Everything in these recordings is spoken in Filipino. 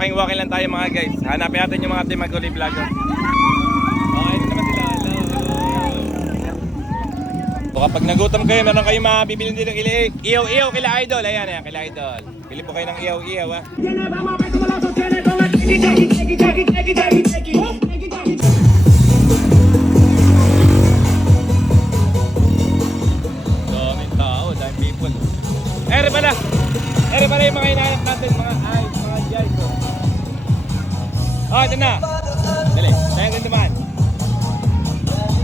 Walking lang tayo mga guys. Hanapin natin yung mga team Maguli Vlogger. Okay, ito naman sila. Hello. So kapag nagutom kayo, meron kayo mabibili dito iyaw-iyaw kila Idol. Ayan, kila Idol. Bili po kayo ng iyaw-iyaw ha. Daming tao, daming people. Ere pala yung mga hinahanap natin, mga guys. Oh, ito na. Dali, tayo din naman.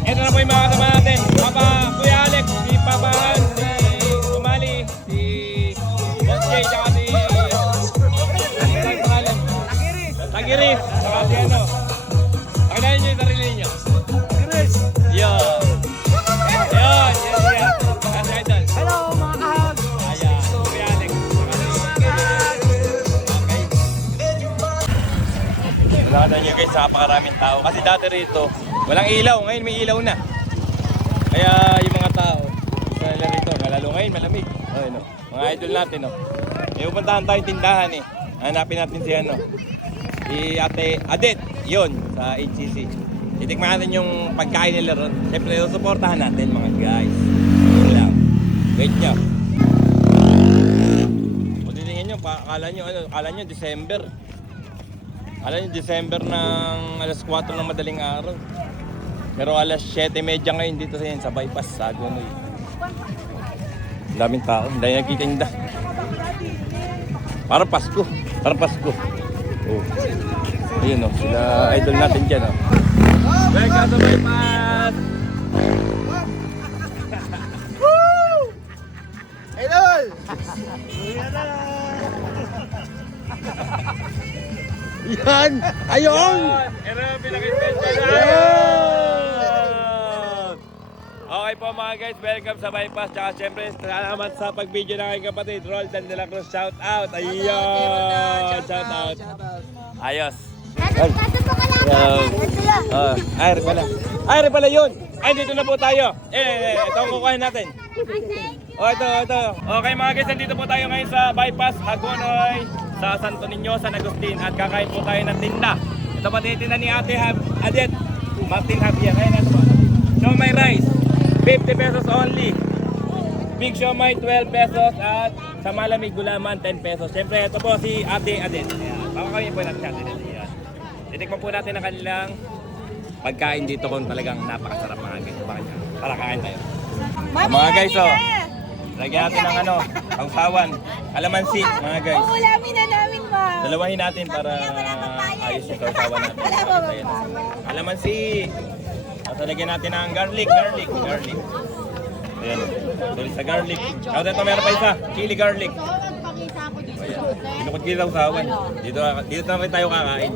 Ito na po yung mga kasama natin. Kuya Alex, si Papa Han, si Umali, si Boss Jay, saka si Tagiris, saka si ano. Pakinahin nyo yung sarili nyo. Tagiris. Yun. Kasi Idol. Hello mga kahag! Ayan, Kuya Alex. Nakita nyo guys, napakaraming tao. Kasi dati rito, walang ilaw. Ngayon may ilaw na. Kaya yung mga tao, isa nila rito, lalo ngayon malamig. Okay, no? Mga idol natin, no? May pupuntahan tayong tindahan eh. Hanapin natin si ano. Si Ate Adet, yun, sa HCC. Titikman natin yung pagkain nila ron. Siyempre, susuportahan natin mga guys. Yun lang. Wait nyo. Kung titingin nyo, akala nyo December. Akala nyo December ng alas 4 ng madaling araw. Pero alas 7:30 ngayon dito sa bypass, sa Agonoy. Ang daming tao, ang daming nagtitinda. Parang Pasko. Oh. Ayun o, sila idol natin dyan o. Welcome to bypass! Woo! Idol! Yan! Ayong! Ito ang pinaka-special. Okay po mga guys, welcome sa bypass. Tsaka syempre, salamat sa pag-video ng aking kapatid, Roldan de la Cruz. Shout out! Ayun! Shout out! Ayos! Ay, pala yun! Ay, dito na po tayo! Ito ang kukuhain natin. Ito. Okay mga guys, nandito po tayo ngayon sa bypass, Hagonoy, sa Santo Niño, San Agustin. At kakain po tayo ng tinda. Ito pa tinda ni Ate Adet, Martin Javier. Ayun, ito po. Siomai rice, 50 pesos only. Big siomai, 12 pesos. At sa malamig gulaman, 10 pesos. Siyempre, ito po si Ate Adet. Ayan, pakakain po natin siya. Titikman po natin ang kanilang pagkain dito kung talagang napakasarap mga guys. Para kain tayo. Mga guys, lagyan natin ng pangsawan, kalamansi mga guys. Oo, ulamin na namin, ma. Dalawahin natin para ayos yung pangsawan natin. Ayan. Kalamansi. At lagyan natin ng garlic. Ayan. Sorry sa garlic. At ito meron pa isa, chili garlic. Ayan. Pinukot-chili sausawan. Dito na rin tayo kakain.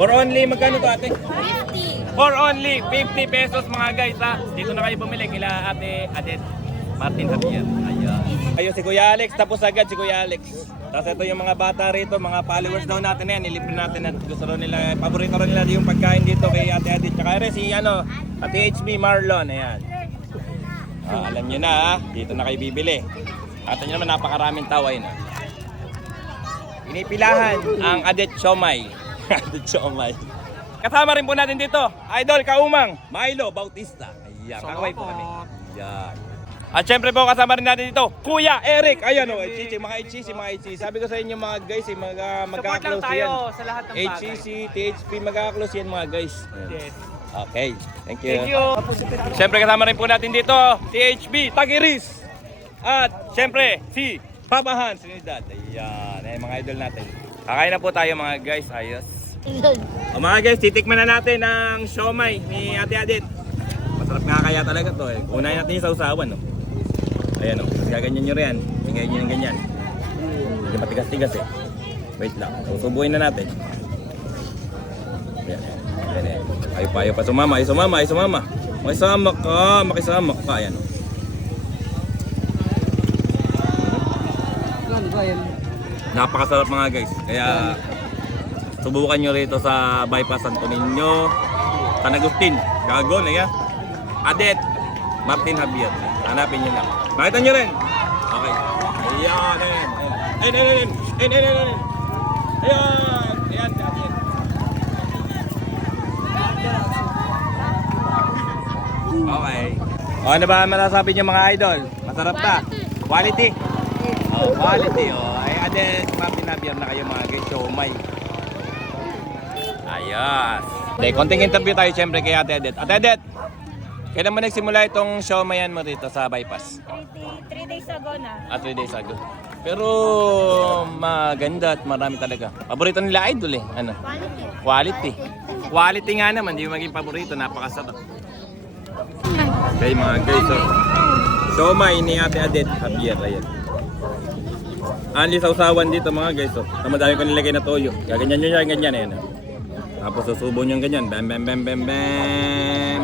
For only, magkano to ate? 50. For only 50 pesos mga guys ha. Dito na kayo bumili kila Ate Adet, Martin Javier. Ayun si Kuya Alex, tapos agad si Kuya Alex. Tapos ito yung mga bata rito, mga followers daw natin yan. Nilibre natin at gusto rin nila, paborito rin nila yung pagkain dito kay Ate Adet. Tsaka rin si Ate HB Marlon. Ayan. Alam nyo na ha, dito na kayo bibili. At nyo naman napakaraming tao ayun ha. Inipilahan ang Adet Siomai. Adet Siomai. Kasama rin po natin dito, Idol Kaumang, Milo Bautista. Ayan, kakaway po kami. Ayan. At syempre po kasama rin natin dito, Kuya Eric. Ayan o, mga HCC. Sabi ko sa inyo mga guys, magka-close yan. Sa lahat ng HCC, THP, magka-close yan mga guys. Yes. Okay, thank you. Syempre kasama rin po natin dito, THB, Tagiris. At syempre, si Papa Han, Trinidad. Ayan, mga idol natin. Kakain na po tayo mga guys, ayos. Mga guys, titikman na natin ang siomai ni Ate Adet. Masarap nga kaya talaga to eh. Unahin natin yung sausawan no. Ayan o, gaganyan nyo rin. Higayin nyo ng ganyan. Hindi matigas-tigas eh. Wait lang, susubuhin na natin. Ayan. Ayaw pa sumama. Makisama ka. Ayan o. Napakasarap mga guys. Kaya subukan nyo rito sa bypass Santo Niño, San Agustin, Gagon, Adet, Martin Javier. Hanapin nyo lang. Makita nyo rin. Okay. Ayan. Ano ba masasabi niyo mga idol? Masarap ba? Quality. Oh, quality. Oh, ay adet mapinabiyam na kayo mga guys. Siomay. Ayos. De, konting interview tayo siyempre kay Ate Adet. Ate Adet, kailan mo nagsimula itong siomayan mo rito sa bypass? 3 days ago na. 3 days ago. Pero maganda at marami talaga. Paborito nila idol eh. Ano? Quality. Quality nga naman, di maging paborito, napakasarap. Okay mga guys, so siomay ni Ate Adet Javier, ayan. Anli sa usawan dito mga guys, so madami ko nilagay na toyo. Gaganyan nyo yan, ganyan, ayan. Tapos susubo nyo ganyan, bam bam bam bam bam.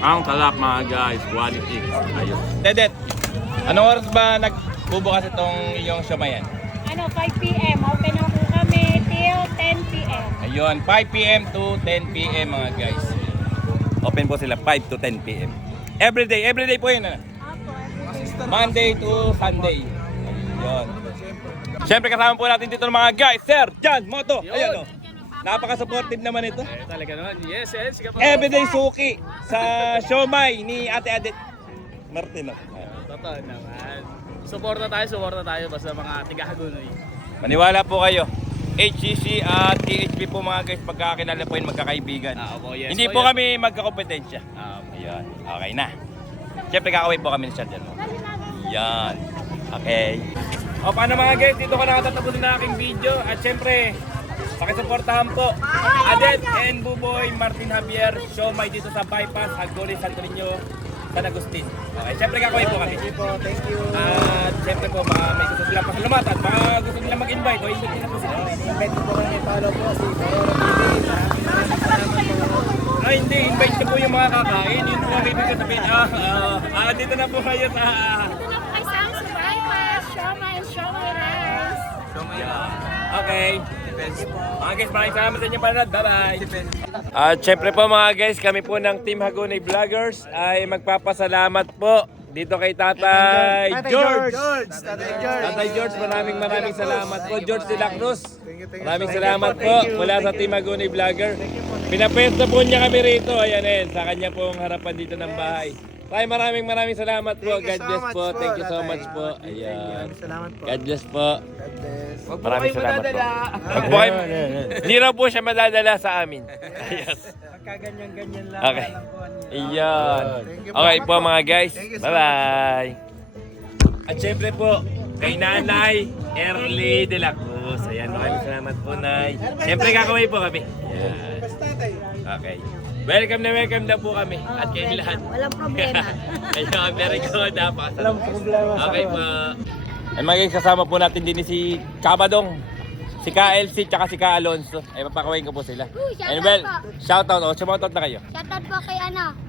Ang talap mga guys, quality. Ayun. Dedet, anong oras ba nagbubukas itong iyong siyomayan? 5 p.m. Open ako kami till 10 p.m. Ayun, 5 p.m. to 10 p.m. mga guys. Open po sila 5 to 10 p.m. Everyday po yun. Monday to Sunday. Ayun. Siyempre kasama po natin dito ng mga guys, Sir John Moto. Ayun o. Napaka-supportive naman ito. Talaga naman. Yes. Everyday suki sa siomay ni Ate Adet Martino. Totoo naman. Suporta tayo basta mga tiga-Hagonoy. Maniwala po kayo. HCC at THP po mga guys, pagkakilala po yun, magkakaibigan. Opo, yes. Hindi po kami magkakompetensya. Ayun, okay na. Siyempre kakaway po kami ni Sir John. Yan. Okay. O paano mga guys, dito ko nakatatapusin na aking video. At siyempre, pakisuportahan po Adet and Buboy Martin Javier siomay dito sa bypass Hagonoy, Santo Niño, San Agustin. Okay, siyempre kakaway po kami. Thank you. At siyempre po, baka may gusto silang pasalamatan, baka gusto nilang mag-invite o invite nila po sila. Invite po kami follow po si Corona TV. Ay hindi, invite niyo po yung mga kakain. Yun po ang ibig sabihin. Dito na po kayo sa... Ito na po kay Sam sa bypass. Siomay and siomay rice. Okay. Mga guys, maraming salamat sa inyo panonood. Bye-bye. At syempre po mga guys, kami po ng Team Hagonoy Vloggers ay magpapasalamat po dito kay Tatay George. Tatay George, maraming salamat po. George de la Cruz. Maraming salamat po mula sa Team Hagonoy Vlogger. Pinapwesto po niya kami rito. Ayan sa kanya pong harapan dito ng bahay. Tay, maraming salamat po. God bless po. Thank you so much po. Ayan. God bless po. Maraming salamat po. Wag po kayo. Hindi raw po siya madadala sa amin. Ayos. Kaganyan-ganyan lang. Okay. Iyan. Okay po mga guys. Bye-bye. At syempre po, kay Nanay Erly de la Cruz. Ayan, maraming salamat po, Nay. Syempre kakaway po kami. Ayan. Okay. Welcome na po kami. At kayo lahat. Walang problema. Ayun, very good. Walang problema. Okay po. Ay mga guys, kasama po natin din si Kabadong, si KLC, tsaka si Ka Alonso. Ay papakawain ko po sila. And well, shoutout. Shoutout na kayo. Shoutout po kay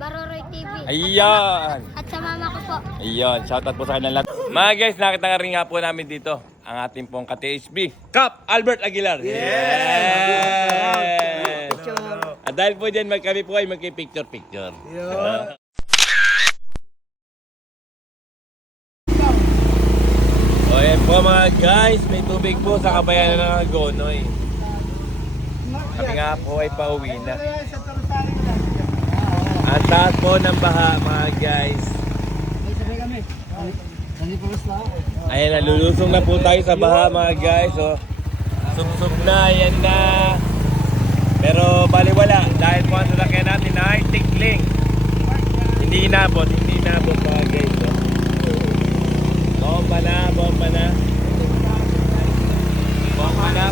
Baroroy TV. Ayan. At sa mama ko po. Ayun, shoutout po sa kanilang lahat. Mga guys, nakita nga rin nga po namin dito ang ating pong ka-THB, Cap Albert Aguilar. Yes! At dahil po dyan, kami po ay magki-picture-picture. O yan po mga guys, may tubig po sa kabayanan ng Hagonoy. Kami nga po ay pauwi na. Ang taas po ng baha mga guys. Ayan na, lulusong na po tayo sa baha mga guys. So, sub-sub na, ayan na. Pero baliwala, dahil po ang sasakyan natin ay tikling. Hindi inabot mga guys. So, bomba na. Bomba na,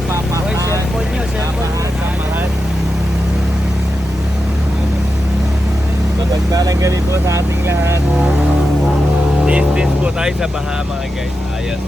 papahan. Cellphone nyo. Papahan. Mapagbalanggali po sa ating lahat. This po tayo sa baha mga guys. Ayos.